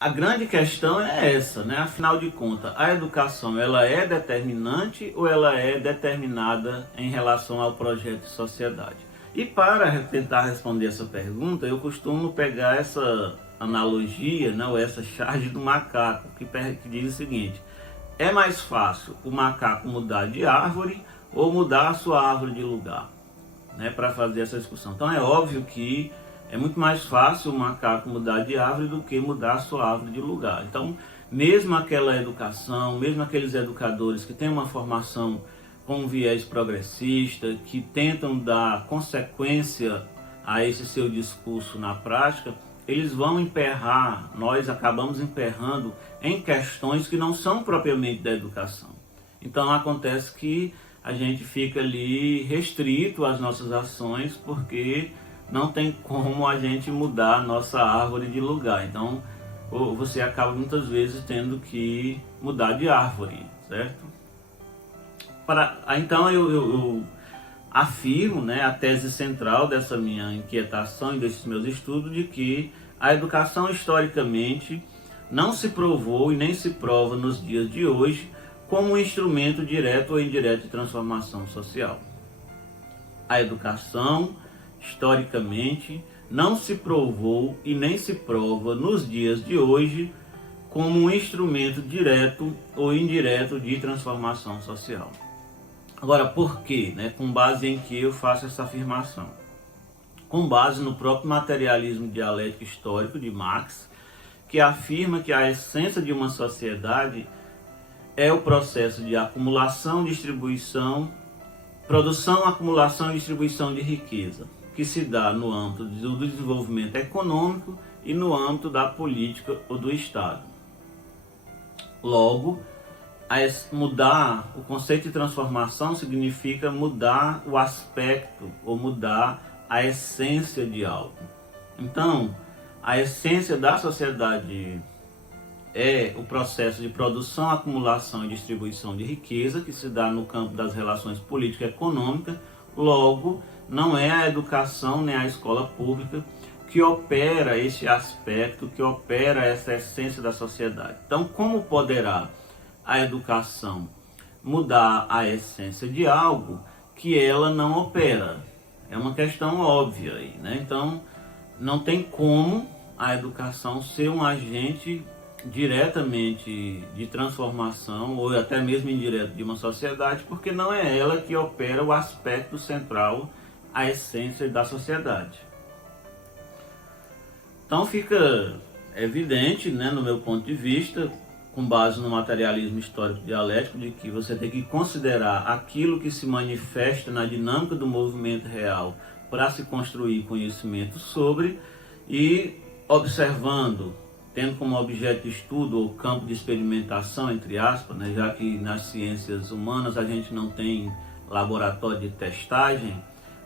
A grande questão é essa, né? Afinal de contas, a educação ela é determinante ou ela é determinada em relação ao projeto de sociedade? E para tentar responder essa pergunta, eu costumo pegar essa analogia, né, ou essa charge do macaco, que diz o seguinte: é mais fácil o macaco mudar de árvore ou mudar a sua árvore de lugar, né, para fazer essa discussão. Então é óbvio que é muito mais fácil o macaco mudar de árvore do que mudar a sua árvore de lugar. Então, mesmo aquela educação, mesmo aqueles educadores que têm uma formação com um viés progressista, que tentam dar consequência a esse seu discurso na prática, eles vão emperrar, nós acabamos emperrando em questões que não são propriamente da educação. Então acontece que a gente fica ali restrito às nossas ações porque não tem como a gente mudar a nossa árvore de lugar. Então você acaba muitas vezes tendo que mudar de árvore, certo? Então eu afirmo, né, a tese central dessa minha inquietação e desses meus estudos, de que a educação historicamente não se provou e nem se prova nos dias de hoje como um instrumento direto ou indireto de transformação social. A educação, historicamente, não se provou e nem se prova nos dias de hoje como um instrumento direto ou indireto de transformação social. Agora, por quê? Né? Com base em que eu faço essa afirmação? Com base no próprio materialismo dialético histórico de Marx, que afirma que a essência de uma sociedade é o processo de acumulação, distribuição, produção, acumulação e distribuição de riqueza, que se dá no âmbito do desenvolvimento econômico e no âmbito da política ou do Estado. Logo, mudar o conceito de transformação significa mudar o aspecto ou mudar a essência de algo. Então, a essência da sociedade é o processo de produção, acumulação e distribuição de riqueza que se dá no campo das relações político-econômicas. Logo, não é a educação nem a escola pública que opera esse aspecto, que opera essa essência da sociedade. Então, como poderá a educação mudar a essência de algo que ela não opera? É uma questão óbvia aí, né? Então, não tem como a educação ser um agente diretamente de transformação ou até mesmo indireto de uma sociedade, porque não é ela que opera o aspecto central, a essência da sociedade. Então fica evidente, né, no meu ponto de vista, com base no materialismo histórico dialético, de que você tem que considerar aquilo que se manifesta na dinâmica do movimento real para se construir conhecimento sobre, e observando, tendo como objeto de estudo ou campo de experimentação, entre aspas, né, já que nas ciências humanas a gente não tem laboratório de testagem,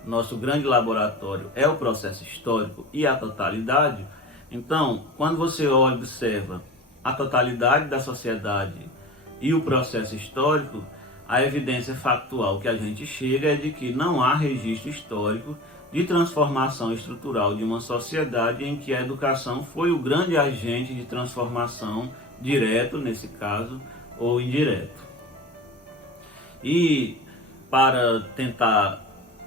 nosso grande laboratório é o processo histórico e a totalidade. Então, quando você observa a totalidade da sociedade e o processo histórico, a evidência factual que a gente chega é de que não há registro histórico de transformação estrutural de uma sociedade em que a educação foi o grande agente de transformação, direto nesse caso, ou indireto. E para tentar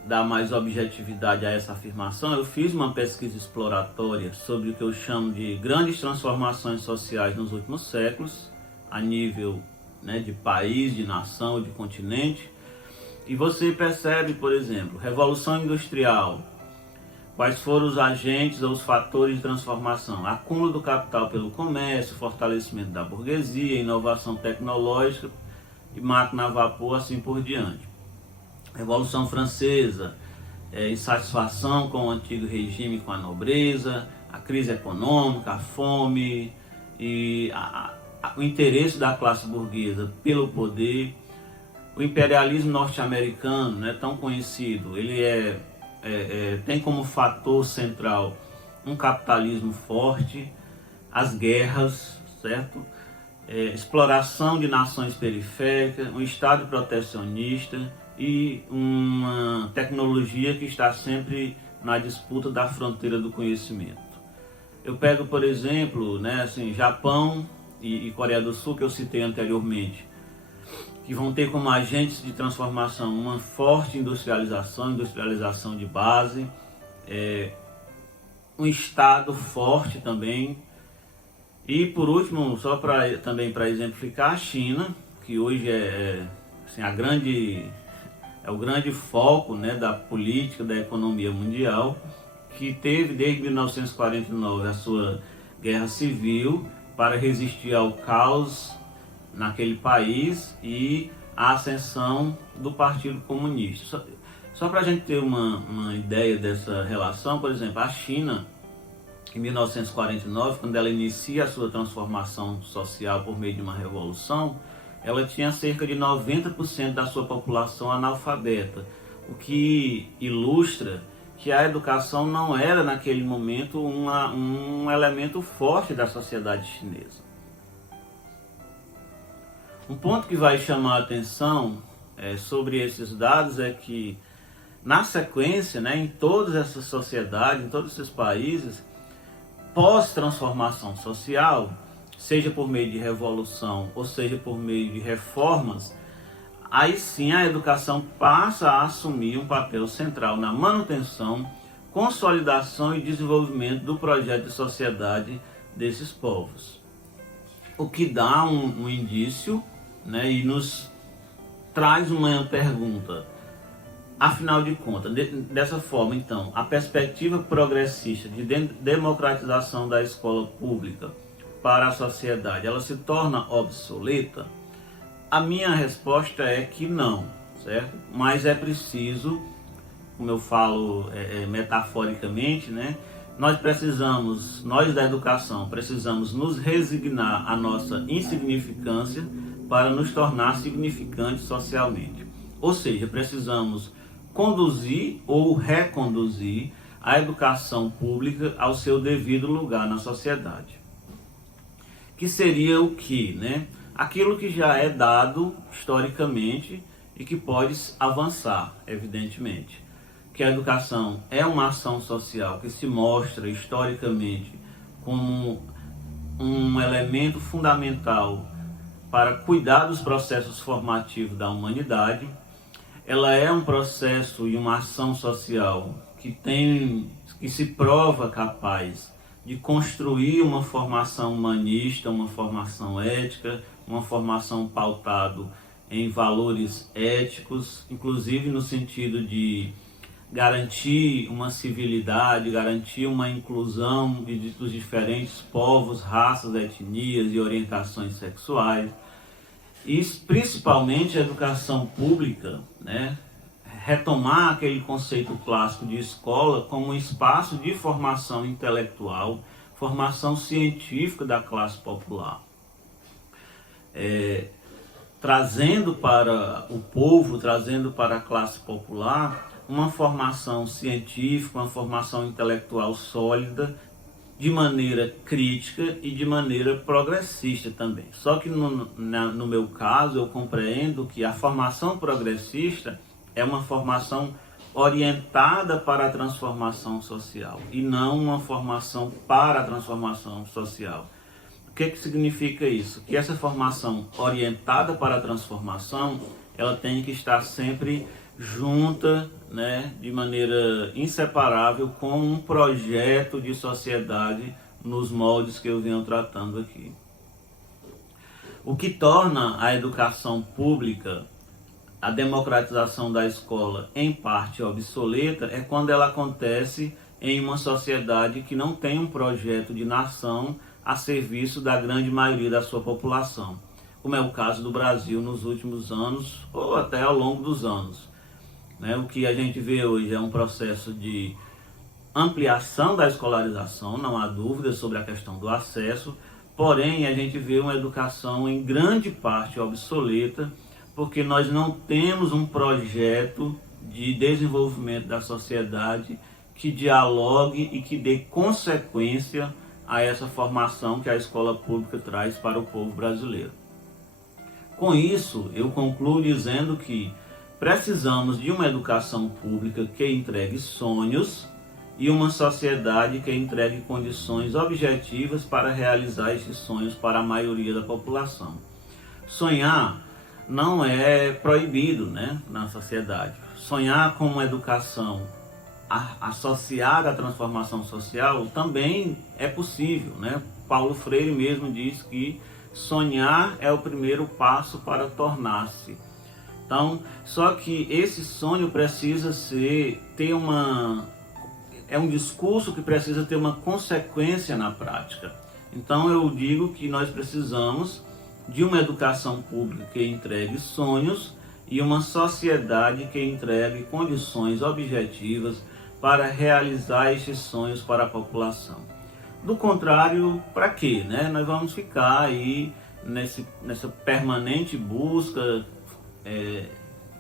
dar mais objetividade a essa afirmação, eu fiz uma pesquisa exploratória sobre o que eu chamo de grandes transformações sociais nos últimos séculos, a nível, né, de país, de nação, de continente. E você percebe, por exemplo, Revolução Industrial, quais foram os agentes ou os fatores de transformação? Acúmulo do capital pelo comércio, fortalecimento da burguesia, inovação tecnológica e máquina a vapor, assim por diante. Revolução Francesa, insatisfação com o antigo regime, com a nobreza, a crise econômica, a fome e o interesse da classe burguesa pelo poder. O imperialismo norte-americano, né, tão conhecido, ele tem como fator central um capitalismo forte, as guerras, certo? Exploração de nações periféricas, um Estado protecionista e uma tecnologia que está sempre na disputa da fronteira do conhecimento. Eu pego, por exemplo, né, assim, Japão e Coreia do Sul, que eu citei anteriormente, que vão ter como agentes de transformação uma forte industrialização de base, um Estado forte também. E por último, só também para exemplificar, a China, que hoje assim, é o grande foco, né, da política, da economia mundial, que teve desde 1949 a sua guerra civil para resistir ao caos naquele país e a ascensão do Partido Comunista. Só para a gente ter uma ideia dessa relação, por exemplo, a China, em 1949, quando ela inicia a sua transformação social por meio de uma revolução, ela tinha cerca de 90% da sua população analfabeta, o que ilustra que a educação não era naquele momento um elemento forte da sociedade chinesa. Um ponto que vai chamar a atenção sobre esses dados é que, na sequência, né, em todas essas sociedades, em todos esses países, pós-transformação social, seja por meio de revolução ou seja por meio de reformas, aí sim a educação passa a assumir um papel central na manutenção, consolidação e desenvolvimento do projeto de sociedade desses povos. O que dá um indício, né, e nos traz uma pergunta. Afinal de contas, dessa forma, então, a perspectiva progressista de democratização da escola pública para a sociedade, ela se torna obsoleta? A minha resposta é que não, certo? Mas é preciso, como eu falo metaforicamente, né? Nós da educação, precisamos nos resignar à nossa insignificância para nos tornar significantes socialmente. Ou seja, precisamos conduzir ou reconduzir a educação pública ao seu devido lugar na sociedade. Que seria o que, né? Aquilo que já é dado historicamente e que pode avançar, evidentemente. Que a educação é uma ação social que se mostra historicamente como um elemento fundamental para cuidar dos processos formativos da humanidade. Ela é um processo e uma ação social que se prova capaz de construir uma formação humanista, uma formação ética, uma formação pautada em valores éticos, inclusive no sentido de garantir uma civilidade, garantir uma inclusão dos diferentes povos, raças, etnias e orientações sexuais. E principalmente a educação pública, né? Retomar aquele conceito clássico de escola como um espaço de formação intelectual, formação científica da classe popular. Trazendo para o povo, trazendo para a classe popular uma formação científica, uma formação intelectual sólida, de maneira crítica e de maneira progressista também. Só que no meu caso eu compreendo que a formação progressista é uma formação orientada para a transformação social e não uma formação para a transformação social. O que significa isso? Que essa formação orientada para a transformação, ela tem que estar sempre junta, né, de maneira inseparável com um projeto de sociedade nos moldes que eu venho tratando aqui. O que torna a educação pública, a democratização da escola, em parte obsoleta, é quando ela acontece em uma sociedade que não tem um projeto de nação a serviço da grande maioria da sua população, como é o caso do Brasil nos últimos anos ou até ao longo dos anos. O que a gente vê hoje é um processo de ampliação da escolarização, não há dúvida sobre a questão do acesso, porém a gente vê uma educação em grande parte obsoleta, porque nós não temos um projeto de desenvolvimento da sociedade que dialogue e que dê consequência a essa formação que a escola pública traz para o povo brasileiro. Com isso, eu concluo dizendo que precisamos de uma educação pública que entregue sonhos, e uma sociedade que entregue condições objetivas para realizar esses sonhos para a maioria da população. Sonhar não é proibido, né, na sociedade. Sonhar com uma educação associada à transformação social também é possível, né? Paulo Freire mesmo diz que sonhar é o primeiro passo para tornar-se. Então, só que esse sonho precisa é um discurso que precisa ter uma consequência na prática. Então eu digo que nós precisamos de uma educação pública que entregue sonhos e uma sociedade que entregue condições objetivas para realizar estes sonhos para a população. Do contrário, para quê? Né? Nós vamos ficar aí nessa permanente busca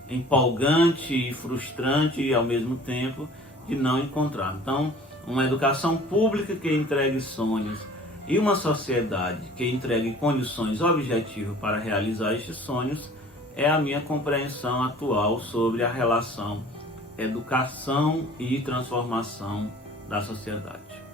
empolgante e frustrante ao mesmo tempo de não encontrar. Então, uma educação pública que entregue sonhos e uma sociedade que entregue condições objetivas para realizar estes sonhos é a minha compreensão atual sobre a relação educação e transformação da sociedade.